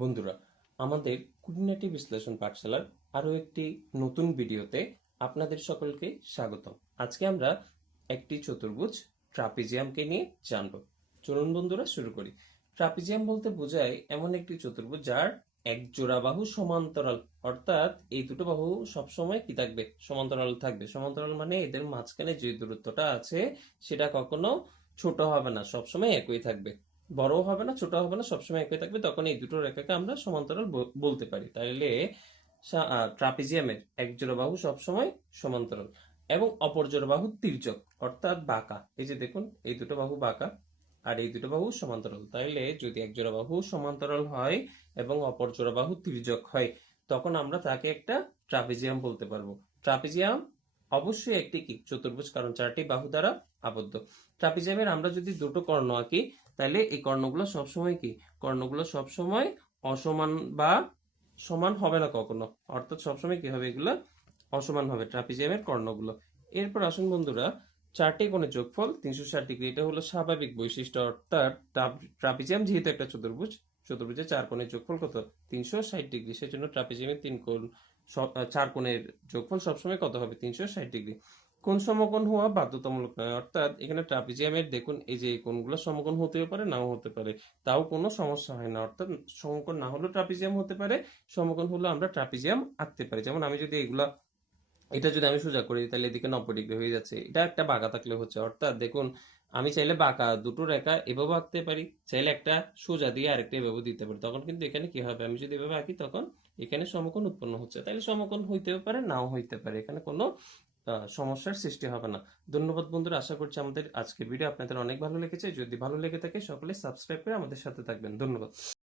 বন্ধুরা, আমাদের কুড়িনাটি বিশ্লেষণ পাঠশালার আরও একটি নতুন ভিডিওতে আপনাদের সকলকে স্বাগতম। আজকে আমরা একটি চতুর্ভুজ ট্রাপিজিয়ামকে নিয়ে জানব। চলুন বন্ধুরা, শুরু করি। ট্রাপিজিয়াম বলতে বোঝায় এমন একটি চতুর্ভুজ যার এক জোড়া বাহু সমান্তরাল, অর্থাৎ এই দুটো বাহু সবসময় কি থাকবে? সমান্তরাল থাকবে। সমান্তরাল মানে এদের মাঝখানে যে দূরত্বটা আছে, সেটা কখনো ছোট হবে না, সবসময় একই থাকবে। বড় হবে না ছোট হবে না সবসময় একই থাকবে তখন এই দুটো রেখাকে আমরা সমান্তরাল বলতে পারি। আহ, ট্রাপিজিয়ামের এক জোড়া বাহু সবসময় সমান্তরাল এবং অপর জোড়া বাহু তির্যক অর্থাৎ বাঁকা। এই যে দেখুন এই দুটো বাহু বাঁকা আর এই দুটো বাহু সমান্তরাল। তাইলে যদি এক জোড়া বাহু সমান্তরাল হয় এবং অপর জোড়া বাহু তির্যক হয় তখন আমরা তাকে একটা ট্রাপিজিয়াম বলতে পারব। ট্রাপিজিয়াম অবশ্যই একটি কি? চতুর্ভুজ কারণ চারটি বাহু দ্বারা আবদ্ধ। ট্রাপিজিয়ামের আমরা যদি দুটো কর্ণ আঁকি, তাহলে এই কর্ণগুলো সবসময় কি? কর্ণগুলো সবসময় অসমান বা সমান হবে না কখনো। অর্থাৎ সবসময় কি হবে? এগুলো অসমান হবে ট্রাপিজিয়ামের কর্ণগুলো। এরপর আসুন বন্ধুরা, চারটি কোণের যোগফল তিনশো ষাট ডিগ্রি। এটা হলো স্বাভাবিক বৈশিষ্ট্য। অর্থাৎ ট্রাপ- ট্রাপিজিয়াম যেহেতু একটা চতুর্ভুজ চতুর্ভুজের চার কোণের যোগফল কত? তিনশো ষাট ডিগ্রি। সেজন্য ট্রাপিজিয়ামের তিন কোণ চার কোণের যোগফল সবসময় কত হবে? তিনশো ষাট ডিগ্রি। কোন সমকোণ হওয়া বাধ্যতামূলক নয়। অর্থাৎ এখানে ট্রাপিজিয়ামের দেখুন, এই যে কোণগুলো সমকোণ হতেও পারে, নাও হতে পারে। তাও কোনো সমস্যা হয় না। অর্থাৎ সমকোণ না হলেও ট্রাপিজিয়াম হতে পারে, সমকোণ হলে আমরা ট্রাপিজিয়াম আঁকতে পারি। যেমন আমি যদি এগুলা, এটা যদি আমি সোজা করি, তাহলে এদিকে নব্বই ডিগ্রি হয়ে যাচ্ছে। এটা একটা বাঁকা থাকলে হচ্ছে। অর্থাৎ দেখুন আমি চাইলে বাঁকা দুটো রেখা এভাবে আঁকতে পারি, চাইলে একটা সোজা দিয়ে আরেকটা এভাবে দিতে পারি। তখন কিন্তু এখানে কি হবে? আমি যদি এভাবে আঁকি, তখন এখানে সমকোণ উৎপন্ন হচ্ছে। তাহলে সমকোণ হইতেও পারে, নাও হইতে পারে। এখানে কোনো সমস্যার সৃষ্টি হবে না। ধন্যবাদ বন্ধুরা, আশা করছি আমাদের আজকে ভিডিও আপনাদের অনেক ভালো লেগেছে। যদি ভালো লেগে থাকে, সকলে সাবস্ক্রাইব করে আমাদের সাথে থাকবেন। ধন্যবাদ।